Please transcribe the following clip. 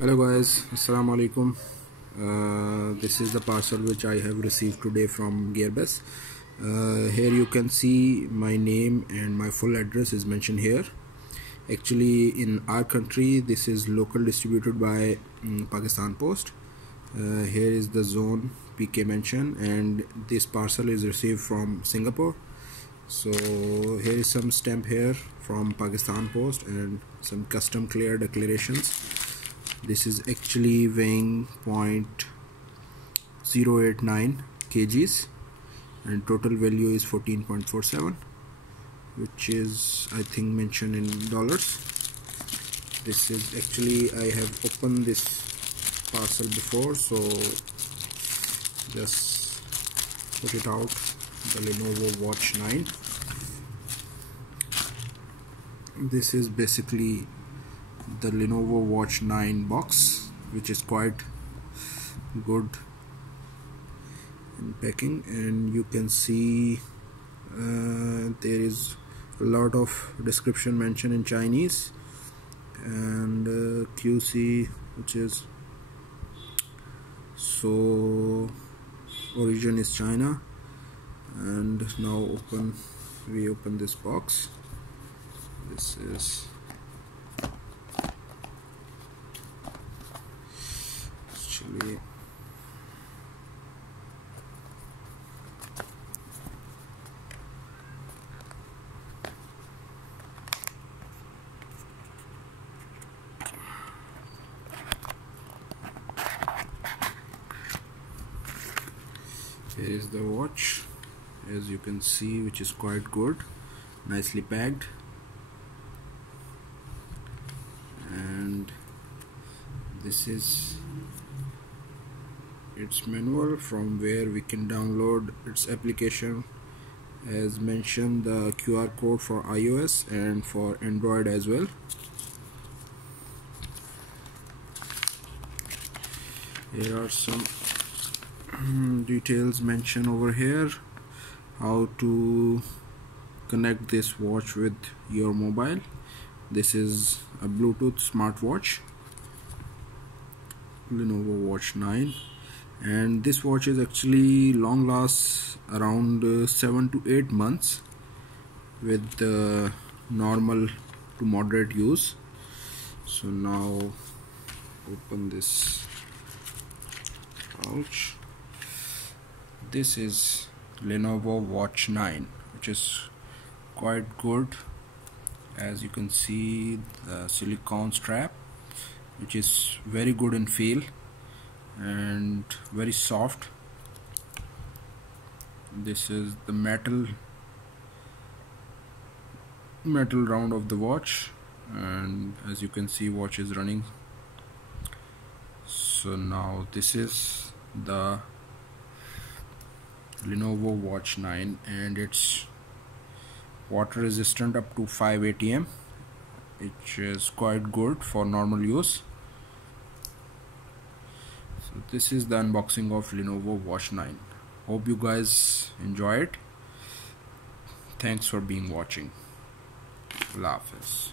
Hello guys, assalamu alaikum. This is the parcel which I have received today from Gearbest. Here you can see my name and my full address is mentioned here. Actually in our country this is local distributed by Pakistan Post. Here is the zone PK mentioned, and this parcel is received from Singapore. So here is some stamp here from Pakistan Post and some custom clear declarations. This is actually weighing 0.089 kgs and total value is 14.47, which is I think mentioned in dollars. This is actually, I have opened this parcel before, so just put it out. The Lenovo Watch 9. This is basically the Lenovo Watch 9 box, which is quite good in packing, and you can see there is a lot of description mentioned in Chinese, and QC, which is so origin is China. And now we open this box. This is actually here is the watch, as you can see, which is quite good, nicely packed. And this is its manual from where we can download its application. As mentioned, the QR code for iOS and for Android as well. Here are some details mentioned over here. How to connect this watch with your mobile. This is a Bluetooth smartwatch, Lenovo Watch 9, and this watch is actually long lasts around 7 to 8 months with normal to moderate use. So now open this pouch. This is Lenovo Watch 9, which is quite good. As you can see, the silicone strap, which is very good in feel and very soft. This is the metal round of the watch, and as you can see, watch is running. So now this is the Lenovo Watch 9, and it's water resistant up to 5 atm, which is quite good for normal use. So this is the unboxing of Lenovo Watch 9. Hope you guys enjoy it. Thanks for watching. Allah Hafiz.